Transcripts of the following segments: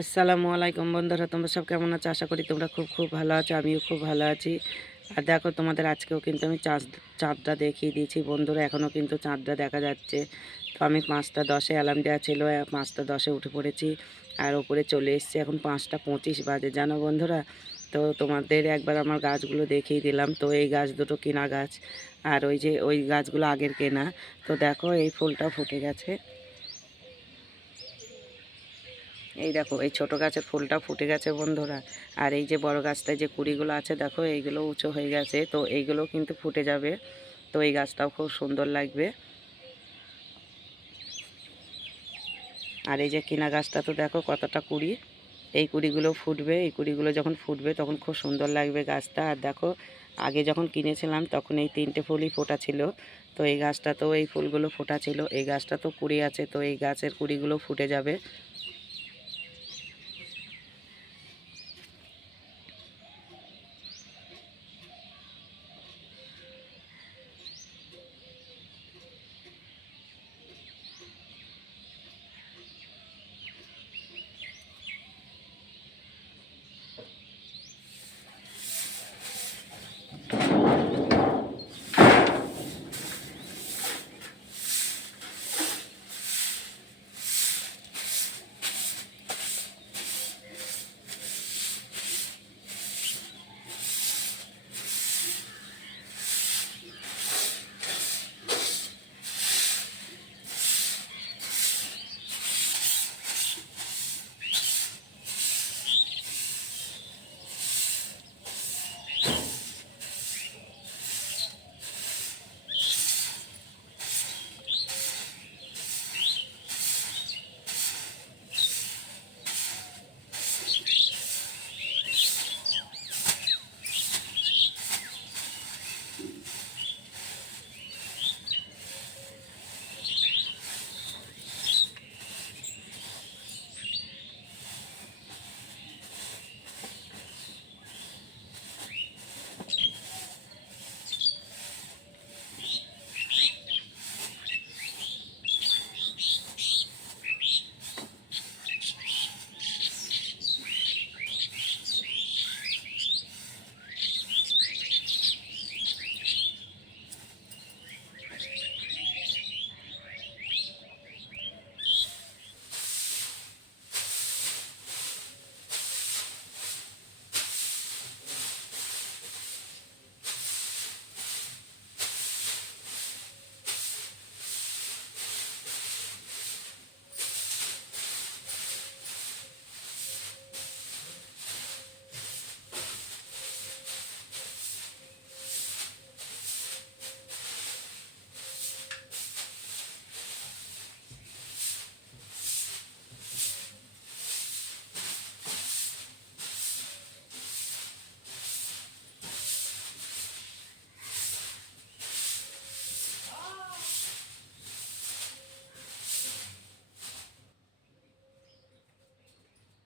আসসালামু আলাইকুম বন্ধুরা, তোমরা সব কেমন আছো? আশা করি তোমরা খুব খুব ভালো আছো, আমিও খুব ভালো আছি। আর দেখো, তোমাদের আজকেও কিন্তু আমি চাঁদ, চাঁদটা দেখিয়ে দিয়েছি। বন্ধুরা এখনও কিন্তু চাঁদটা দেখা যাচ্ছে। তো আমি পাঁচটা দশে অ্যালার্ম দেওয়া ছিল পাঁচটা দশে উঠে পড়েছি আর ওপরে চলে এসেছি। এখন পাঁচটা পঁচিশ বাজে, জানো বন্ধুরা? তো তোমাদের একবার আমার গাছগুলো দেখিয়ে দিলাম। তো এই গাছ দুটো কেনা গাছ, আর ওই যে ওই গাছগুলো আগের কেনা। তো দেখো, এই ফুলটা ফুটে গেছে। এই দেখো, এই ছোট গাছের ফুলটা ফুটে গেছে বন্ধুরা। আর এই যে বড় গাছটায় যে কুড়িগুলো আছে, দেখো, এইগুলো উঁচু হয়ে গেছে, তো এইগুলো কিন্তু ফুটে যাবে। তো এই গাছটাও খুব সুন্দর লাগবে। আর এই যে কিনা গাছটা তো দেখো, কতটা কুড়ি। এই কুড়িগুলো ফুটবে, এই কুড়িগুলো যখন ফুটবে, তখন খুব সুন্দর লাগবে গাছটা। আর দেখো, আগে যখন কিনেছিলাম, তখন এই তিনটে ফুলই ফোটা ছিল। তো এই গাছটা তো এই ফুলগুলো ফোটা ছিল। এই গাছটা তো কুড়ি আছে, তো এই গাছের কুড়িগুলো ফুটে যাবে।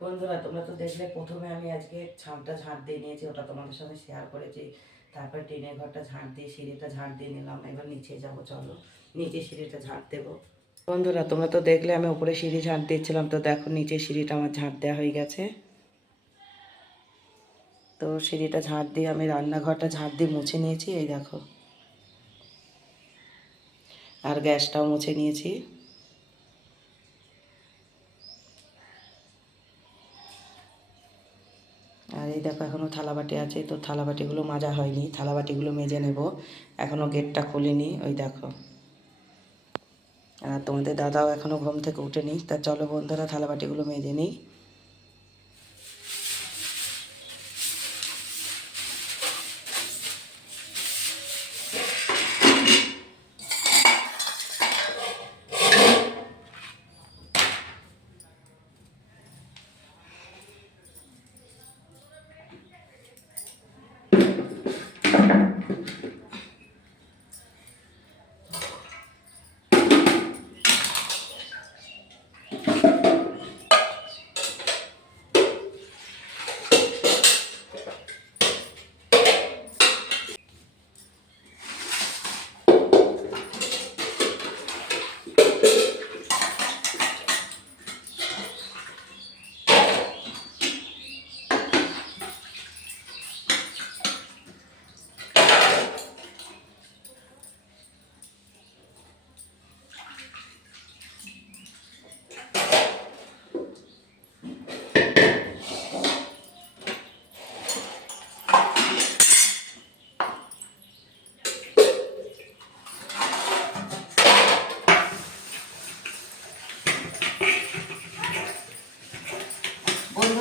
বন্ধুরা, তোমরা তো দেখলে প্রথমে আমি আজকে ছাদটা ঝাঁট দিয়ে নিয়েছি, ওটা তোমাদের সঙ্গে শেয়ার করেছি। তারপরে টিনের ঘরটা ঝাড় দিয়ে, সিঁড়িটা ঝাড় দিয়ে নিলাম, এবার নিচে যাব, চলো। নিচে সিঁড়িটা ঝাড় দেবো। বন্ধুরা, তোমরা তো দেখলে আমি উপরে সিঁড়ি ঝাঁট দিচ্ছিলাম, তো দেখো নিচে সিঁড়িটা আমার ঝাড় দেওয়া হয়ে গেছে। তো সিঁড়িটা ঝাড় দিয়ে আমি রান্নাঘরটা ঝাড় দিয়ে মুছে নিয়েছি, এই দেখো। আর গ্যাসটাও মুছে নিয়েছি। আর এই দেখো এখনও থালাবাটি আছে, তো থালাবাটিগুলো মাজা হয়নি। থালাবাটিগুলো মেজে নেব। এখনও গেটটা খুলিনি, ওই দেখো। আর তোমাদের দাদাও এখনও ঘুম থেকে উঠেনি। তা চলো বন্ধুরা, থালাবাটিগুলো মেজে নিই।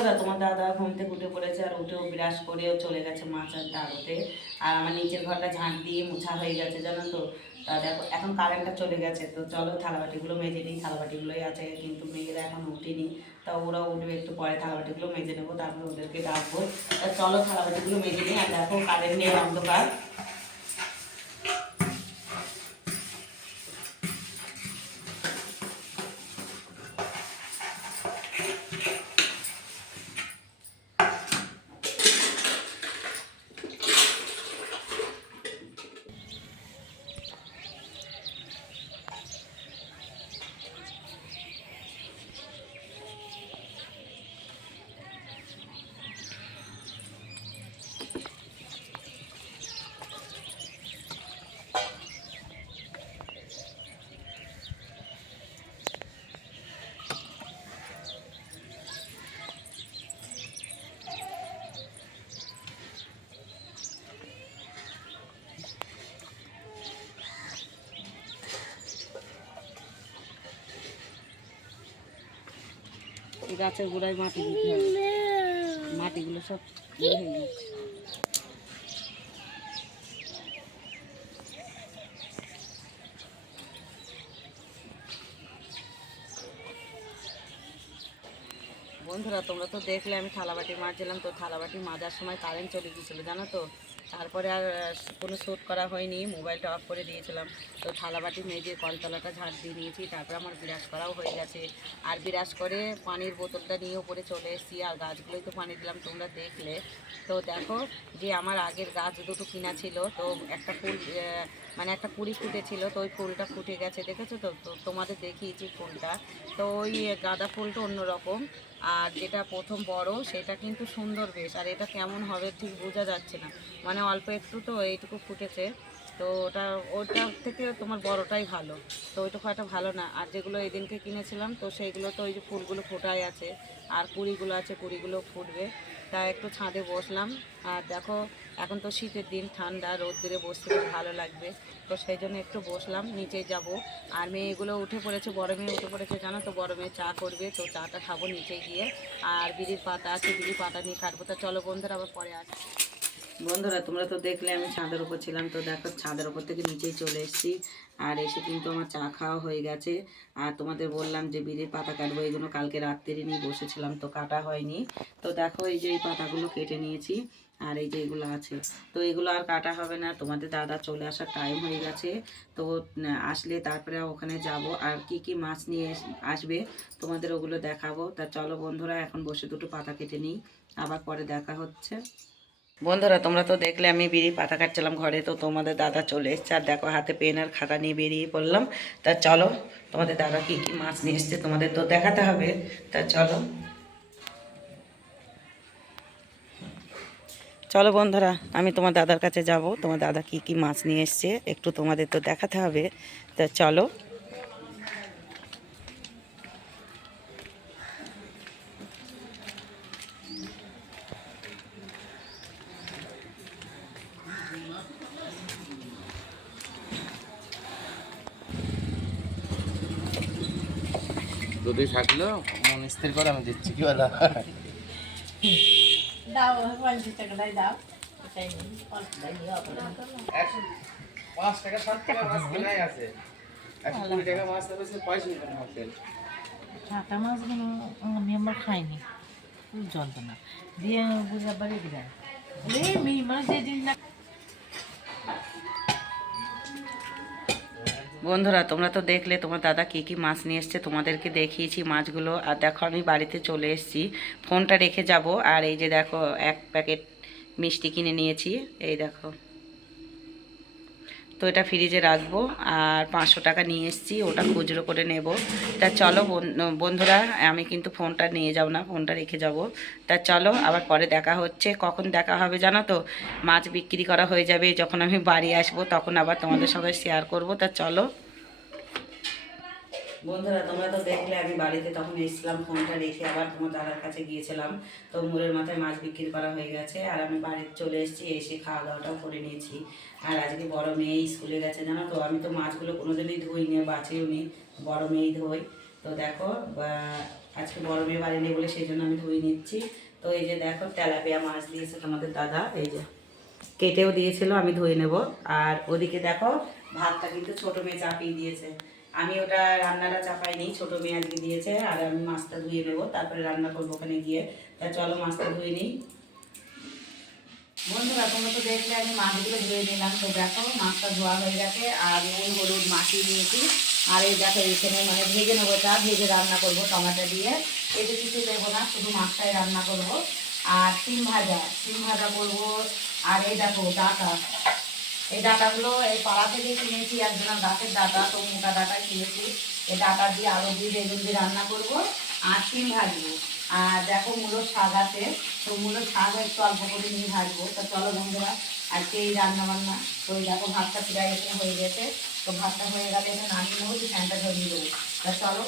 বন্ধুরা তোমার দাদা ঘুম থেকে উঠে পড়েছে আর উঠেও বিরাস করেও চলে গেছে মাছ আনতে আড়তে আর আমার নিচের ঘরটা ঝাঁট দিয়ে মোছা হয়ে গেছে, জানো তো? তা দেখো, এখন কারেন্টটা চলে গেছে, তো চলো থালাবাটিগুলো মেজে নিই। থালাবাটিগুলোই আছে, কিন্তু মেয়েরা এখন উঠিনি তা ওরা উঠবে, একটু পরে থালাবাটিগুলো মেজে নেব, তারপরে ওদেরকে ডাকবো। তা চলো থালাবাটিগুলো মেজে নিই, আর দেখো কারেন্ট নেই অন্ধকার। গাছের গোড়ায় মাটি দিতে হবে। মাটিগুলো সব বন্ধুরা, তোমরা তো দেখলে আমি থালাবাটি মাজছিলাম তো থালাবাটি মাজার সময় কারেন্ট চলে গিয়েছিল, জানো তো? তারপরে আর কোনো শ্যুট করা হয়নি, মোবাইলটা অফ করে দিয়েছিলাম। তো থালাবাটি মেজে কলতলাটা ঝাড় দিয়ে নিয়েছি, তারপরে আমার বিরাজ করাও হয়ে গেছে। আর বিরাজ করে পানির বোতলটা নিয়ে উপরে চলে এসেছি, আর গাছগুলোই তো পানি দিলাম, তোমরা দেখলে। তো দেখো যে আমার আগের গাছ দুটো কিনা ছিল, তো একটা ফুল মানে একটা কুড়ি ফুটেছিল, তো ওই ফুলটা ফুটে গেছে, দেখেছ তো তোমাদের দেখিয়েছি ফুলটা। তো ওই গাঁদা ফুলটা অন্যরকম। আর যেটা প্রথম বড়, সেটা কিন্তু সুন্দর বেশ। আর এটা কেমন হবে ঠিক বোঝা যাচ্ছে না। মানে অল্প একটু তো এইটুকু ফুটেছে। তো ওটা ওটার থেকে তোমার বড়টাই ভালো। তো ওইটুকু একটা ভালো না। আর যেগুলো এই দিনকে কিনেছিলাম, তো সেইগুলো তো ওই যে ফুলগুলো ফোটাই আছে। আর কুড়িগুলো আছে, কুড়িগুলো ফুটবে। তা একটু ছাদে বসলাম। আর দেখো, এখন তো শীতের দিন, ঠান্ডা, রোদ্দুরে বসতে ভালো লাগবে। তো সেই জন্য একটু বসলাম নিচে যাব। আর মেয়েগুলো উঠে পড়েছে, বড় মেয়ে উঠে পড়েছে, জানো তো? বড় মেয়ে চা করবে, তো চাটা খাব নিচে গিয়ে। আর বিড়ির পাতা আছে, বিড়ির পাতা নিয়ে কাটবো তা চলো বন্ধুরা, আবার পরে আসি বন্ধুরা, তোমরা তো দেখলে আমি ছাদের উপর ছিলাম, তো দেখো ছাদের উপর থেকে নিচেই চলে এসেছি। আর এসে কিন্তু আমার চা খাওয়া হয়ে গেছে। আর তোমাদের বললাম যে বিড়ির পাতা কাটবো এইগুলো কালকে রাত্রি নিয়ে বসেছিলাম, তো কাটা হয়নি। তো দেখো এই যে এই পাতাগুলো কেটে নিয়েছি, আর এই যে এগুলো আছে। তো এগুলো আর কাটা হবে না, তোমাদের দাদা চলে আসার টাইম হয়ে গেছে। তো আসলে তারপরে ওখানে যাব, আর কি কি মাছ নিয়ে আসবে তোমাদের ওগুলো দেখাবো। তা চলো বন্ধুরা, এখন বসে দুটো পাতা কেটে নিই, আবার পরে দেখা হচ্ছে। বন্ধুরা, তোমরা তো দেখলে আমি বেরিয়ে পাতা কাটছিলাম ঘরে, তো তোমাদের দাদা চলে এসছে। আর দেখো, হাতে পেন আর খাতা নিয়ে বেরিয়ে পড়লাম। তা চলো, তোমাদের দাদা কি কি মাছ নিয়ে এসছে তোমাদের তো দেখাতে হবে। তা চলো। চলো বন্ধুরা, আমি তোমার দাদার কাছে যাব। তোমার দাদা কি কি মাছ নিয়ে এসছে একটু তোমাদের তো দেখাতে হবে। তা চলো। যদি থাকল। মন স্থির করে আমি দিচ্ছি। কি বলা? দাও পঞ্চাশ টাকা দাও। দাও এটাই নিই, অল্প দাও, নিয়ে অল্প দাও। পাঁচ টাকা সাত টাকা মাছ কেনাই আছে। একশো কুড়ি টাকা মাছ তবে পয়সা মাছগুলো আমি আমার খাইনি। খুব যন্ত্রণা। দিয়ে বুঝা বাড়ি দিলাম এই মেয়ে মাছ না বন্ধুরা, তোমরা তো দেখলে, তোমার দাদা কি কি মাছ নিয়ে এসছে, তোমাদেরকে দেখিয়েছি মাছগুলো। আর দেখো, আমি বাড়িতে চলে এসেছি। ফোনটা রেখে যাব। আর এই যে দেখো, এক প্যাকেট মিষ্টি কিনে নিয়েছি। এই দেখো। তো এটা ফ্রিজে রাখব আর পাঁচশো টাকা নিয়ে এসেছি, ওটা খুচরো করে নেব। তা চলো বন- বন্ধুরা, আমি কিন্তু ফোনটা নিয়ে যাব না, ফোনটা রেখে যাব। তা চলো, আবার পরে দেখা হচ্ছে। কখন দেখা হবে জানো তো? মাছ বিক্রি করা হয়ে যাবে, যখন আমি বাড়ি আসব, তখন আবার তোমাদের সঙ্গে শেয়ার করব। তা চলো। বন্ধুরা, তোমরা তো দেখলে আমি বাড়িতে তখন এসেছিলাম, ফোনটা রেখে আবার তোমার দাদার কাছে গিয়েছিলাম। তো মোড়ের মাথায় মাছ বিক্রি করা হয়ে গেছে, আর আমি বাড়িতে চলে এসেছি, এসে খাওয়া দাওয়াটাও করে নিয়েছি। আর আজকে বড় মেয়ে স্কুলে গেছে, জানো তো? আমি তো মাছগুলো কোনোদিনই ধুই নি বাছিও নি, বড় মেয়েই ধোই। তো দেখো আজকে বড় মেয়ে বাড়ি নেই বলে সেই জন্য আমি ধুয়ে নিচ্ছি। তো এই যে দেখো, তেলাপিয়া মাছ দিয়েছে তোমাদের দাদা, এই যে কেটেও দিয়েছিল, আমি ধুয়ে নেব। আর ওদিকে দেখো, ভাতটা কিন্তু ছোট মেয়ে চাপিয়ে দিয়েছে। আমি ওটা রান্নাটা চাপাইনি, ছোট মেয়ে আজকে দিয়েছে, আর আমি মাছটা ধুয়ে নেব, তারপরে রান্না করব ওখানে গিয়ে। তা চলো মাছটা ধুয়ে নিই। বন্ধুরা, তোমরা তো দেখলে আমি মাছগুলো ধুয়ে নিলাম, তো দেখো মাছটা ধোয়া হয়ে গেছে, আর নুন, হলুদ মাখিয়ে নিয়েছি। আর এই দেখো, এখানে মানে ভেজে নেব চা ভেজে রান্না করব টমেটো দিয়ে। এতে কিছু দেবো না, শুধু মাছটাই রান্না করব। আর সিম ভাজা সিম ভাজা করব, আর এই দেখো ডাটা। এই ডাটাগুলো এই পাড়া থেকে কিনেছি, একজনের গাছের ডাটা, তো মোটা ডাটা কিনেছি। এই ডাটা দিয়ে আলু দিয়ে বেগুন দিয়ে রান্না করব আর সিম ভাজবো। আর দেখো মূলো শাক আছে, তো মূলো শাক একটু অল্প করে নিয়ে ভাজবো। তো চলো বন্ধুরা, আজকে এই রান্না বান্না তো দেখো ভাতটা প্রায় এখানে হয়ে গেছে। তো ভাতটা হয়ে গেলে এখানে নামিয়ে নেব ফ্যানটা ধরিয়ে দেবো। তা চলো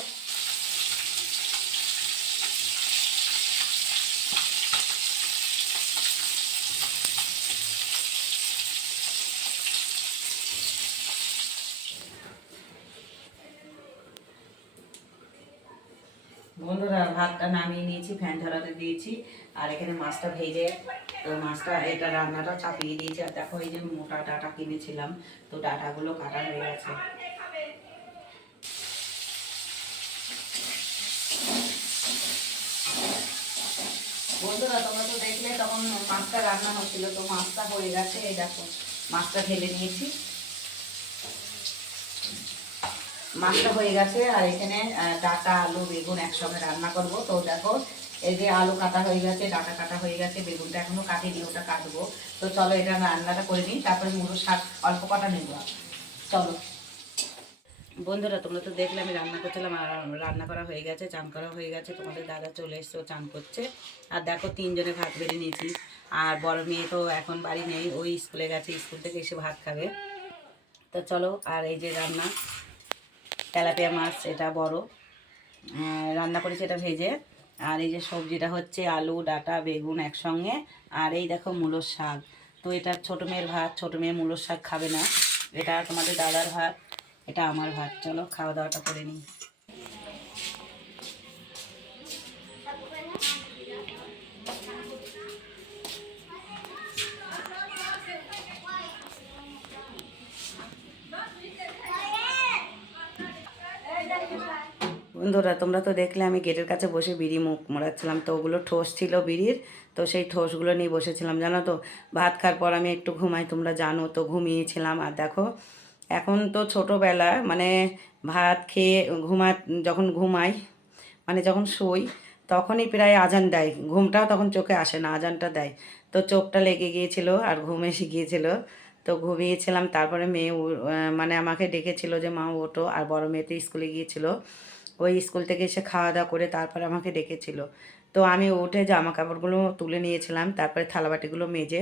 বন্ধুরা, ভাতটা নামিয়ে নিয়েছি, ফ্যান ধরাতে দিয়েছি। আর এখানে মাছটা ভেজে, তো মাছটা, এটা রান্নাটা চাপিয়ে দিয়েছি। আর দেখো, এই যে মোটা ডাটা কিনেছিলাম, তো ডাটাগুলো কাটা হয়ে গেছে। বন্ধুরা, তোমরা তো দেখলে তখন মাছটা রান্না হচ্ছিল, তো মাছটা হয়ে গেছে, এই দেখো, মাছটা ঢেলে নিয়েছি। মাছটা হয়ে গেছে, আর এখানে ডাটা, আলু, বেগুন একসঙ্গে রান্না করব। তো দেখো, এই যে আলু কাটা হয়ে গেছে, ডাটা কাটা হয়ে গেছে, বেগুনটা এখনও কাটিনি, ওটা কাটবো। তো চলো, এটা রান্নাটা করে নিই, তারপরে মুড়ো শাক অল্প কটা নেব। চলো। বন্ধুরা, তোমরা তো দেখলে, আমি রান্না করছিলাম রান্না করা হয়ে গেছে, চান করা হয়ে গেছে। তোমাদের দাদা চলে এসছে চান করছে। আর দেখো, তিনজনে ভাত বেড়ে নিয়েছি। আর বড় মেয়ে তো এখন বাড়ি নেই, ওই স্কুলে গেছে, স্কুল থেকে এসে ভাত খাবে। তো চলো, আর এই যে রান্না তেলাপিয়া মাছ, এটা বড়। রান্না করেছি এটা ভেজে। আর এই যে সবজিটা হচ্ছে আলু, ডাটা, বেগুন একসঙ্গে। আর এই দেখো মূলোর শাক। তো এটা ছোটো মেয়ের ভাত, ছোটো মেয়ে মূলোর শাক খাবে না। এটা তোমাদের দাদার ভাত, এটা আমার ভাত। চলো খাওয়া দাওয়াটা করে নিই। বন্ধুরা, তোমরা তো দেখলে আমি গেটের কাছে বসে বিড়ি মুখ মোড়াচ্ছিলাম। তো ওগুলো ঠোস ছিল বিড়ির, তো সেই ঠোসগুলো নিয়ে বসেছিলাম। জানো তো, ভাত খাওয়ার পর আমি একটু ঘুমাই, তোমরা জানো, তো ঘুমিয়েছিলাম। আর দেখো, এখন তো ছোটোবেলা মানে ভাত খেয়ে ঘুমা, যখন ঘুমাই মানে যখন শুই, তখনই প্রায় আজান দেয়। ঘুমটাও তখন চোখে আসে না, আজানটা দেয়। তো চোখটা লেগে গিয়েছিল আর ঘুম এসে গিয়েছিল। তো ঘুমিয়েছিলাম, তারপরে মেয়ে মানে আমাকে ডেকেছিল যে, মা, ওঠো। আর বড় মেয়ে তো স্কুলে গিয়েছিল। ওই স্কুল থেকে এসে খাওয়া দাওয়া করে তারপরে আমাকে ডেকেছিল। তো আমি উঠে জামা কাপড়গুলো তুলে নিয়েছিলাম, তারপরে থালাবাটিগুলো মেজে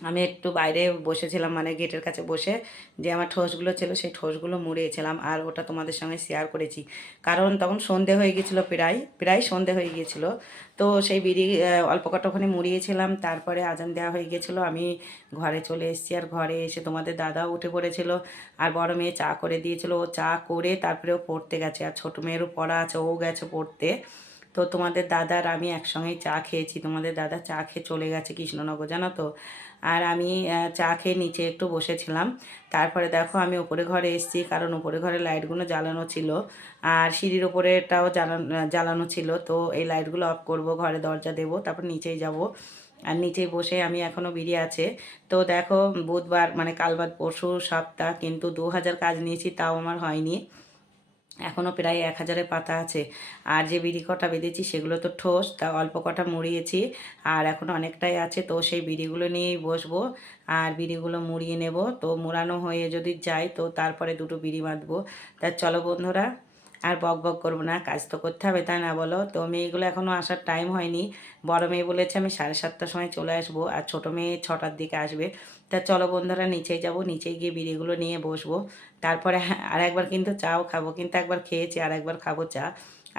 আমি একটু বাইরে বসেছিলাম মানে গেটের কাছে বসে যে আমার ঠোসগুলো ছিল সেই ঠোসগুলো মুড়িয়েছিলাম আর ওটা তোমাদের সঙ্গে শেয়ার করেছি। কারণ তখন সন্ধে হয়ে গিয়েছিল প্রায় প্রায় সন্ধে হয়ে গিয়েছিল। তো সেই বিড়ি অল্প কটা ওখানে মুড়িয়েছিলাম, তারপরে আজান দেওয়া হয়ে গিয়েছিল। আমি ঘরে চলে এসেছি আর ঘরে এসে তোমাদের দাদা উঠে পড়েছিল আর বড় মেয়ে চা করে দিয়েছিল। ও চা করে তারপরে ও পড়তে গেছে। আর ছোটো মেয়েরও পড়া আছে, ও গেছে পড়তে। তো তোমাদের দাদার আমি একসঙ্গেই চা খেয়েছি। তোমাদের দাদা চা খেয়ে চলে গেছে কৃষ্ণনগর, জানো তো? আর আমি চা খেয়ে নিচে একটু বসেছিলাম। তারপরে দেখো আমি ওপরে ঘরে এসেছি, কারণ ওপরে ঘরে লাইটগুলো জ্বালানো ছিল। আর সিঁড়ির ওপরেটাও জ্বালানো জ্বালানো ছিল। তো এই লাইটগুলো অফ করব, ঘরে দরজা দেবো, তারপর নিচেই যাব। আর নিচেই বসে আমি এখনও বেরিয়ে আছে। তো দেখো, বুধবার মানে কালবাদ পরশু সপ্তাহ কিন্তু দু হাজার কাজ নিয়েছি, তাও আমার হয়নি। এখনও প্রায় এক হাজারের পাতা আছে। আর যে বিড়ি কটা বেঁধেছি সেগুলো তো ঠোস, তা অল্প কটা মুড়িয়েছি। আর এখন অনেকটাই আছে, তো সেই বিড়িগুলো নিয়েই বসবো। আর বিড়িগুলো মুড়িয়ে নেব, তো মুড়ানো হয়ে যদি যায়, তো তারপরে দুটো বিড়ি বাঁধবো। তা চলো বন্ধুরা আর বক বক করব না, কাজ তো করতে হবে, তাই না বলো? তো মেয়েগুলো এখনও আসার টাইম হয়নি। বড় মেয়ে বলেছে আমি সাড়ে সাতটার সময় চলে আসব আর ছোটো মেয়ে ছটার দিকে আসবে। তা চলো বন্ধুরা নিচেই যাব নিচে গিয়ে বিড়িগুলো নিয়ে বসবো। তারপরে আর একবার কিন্তু চাও খাব, কিন্তু একবার খেয়েছি আর একবার খাব চা।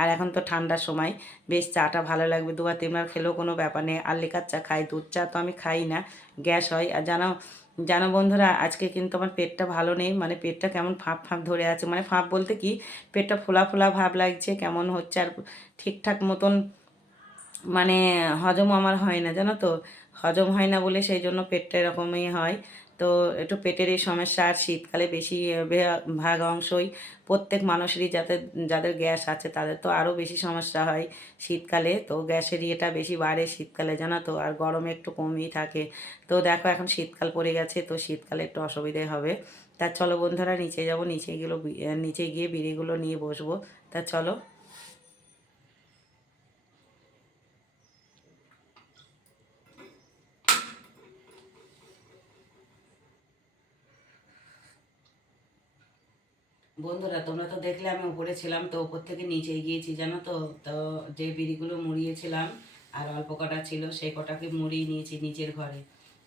আর এখন তো ঠান্ডার সময়, বেশ চাটা ভালো লাগবে, দুবার তিনবার খেলেও কোনো ব্যাপার নেই। আর লিকার চা খাই, দুধ চা তো আমি খাই না, গ্যাস হয়। আর জানো জানো বন্ধুরা, আজকে কিন্তু আমার পেটটা ভালো নেই। মানে পেটটা কেমন ফাঁপ ফাঁপ ধরে আছে। মানে ফাঁপ বলতে কি, পেটটা ফোলা ফোলা ভাব লাগছে, কেমন হচ্ছে আর ঠিকঠাক মতন মানে হজম আমার হয় না, জানো তো? হজম হয় না বলে সেই জন্য পেটটা এরকমই হয়। তো একটু পেটের এই সমস্যা আর শীতকালে বেশি ভাগ অংশই প্রত্যেক মানুষেরই যাদের যাদের গ্যাস আছে তাদের তো আরও বেশি সমস্যা হয় শীতকালে। তো গ্যাসের ইয়েটা বেশি বাড়ে শীতকালে, জানা তো, আর গরমে একটু কমই থাকে। তো দেখো এখন শীতকাল পড়ে গেছে, তো শীতকালে একটু অসুবিধে হবে। তা চলো বন্ধুরা, নিচে যাব, নিচে গেলো নিচে গিয়ে বিড়িগুলো নিয়ে বসবো। তা চলো। বন্ধুরা, তোমরা তো দেখলে আমি উপরে ছিলাম, তো উপর থেকে নিচে গিয়েছি জানো তো? তো যে বিড়িগুলো মুড়িয়েছিলাম, আর অল্প কটা ছিল, সেই কটাকে মুড়িয়ে নিয়েছি নিচের ঘরে।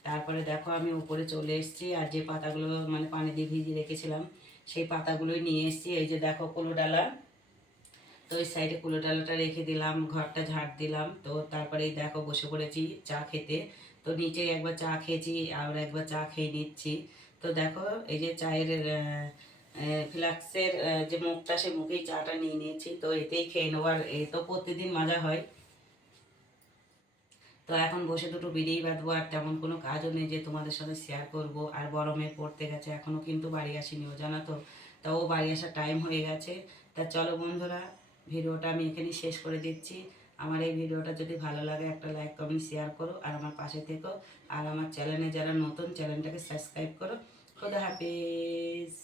তারপরে দেখো, আমি উপরে চলে এসেছি, আর যে পাতাগুলো মানে পানি দিয়ে ভিজিয়ে রেখেছিলাম, সেই পাতাগুলোই নিয়ে এসেছি। এই যে দেখো, কুলো ডালা। তো ওই সাইডে কুলো ডালাটা রেখে দিলাম, ঘরটা ঝাঁট দিলাম। তো তারপরে দেখো, বসে পড়েছি চা খেতে। তো নিচে একবার চা খেয়েছি, আর একবার চা খেয়ে নিচ্ছি। তো দেখো, এই যে চায়ের ফ্লাক্সের যে মুখটা, সে মুখেই চাটা নিয়ে নিয়েছি। তো এতেই খেয়ে নেব আর এ তো প্রতিদিন মাজা হয়। তো এখন বসে দুটো বিড়িই বাঁধবো, আর তেমন কোনো কাজও নেই যে তোমাদের সাথে শেয়ার করব। আর বড় মেয়ে পড়তে গেছে এখনও কিন্তু বাড়ি আসেনি ও, জানো তো? তা ও বাড়ি আসার টাইম হয়ে গেছে। তা চলো বন্ধুরা, ভিডিওটা আমি এখানেই শেষ করে দিচ্ছি। আমার এই ভিডিওটা যদি ভালো লাগে, একটা লাইক কমেন্ট শেয়ার করো। আর আমার পাশে থেকো। আর আমার চ্যানেলে যারা নতুন চ্যানেলটাকে সাবস্ক্রাইব করো। খোদা হাফিজ।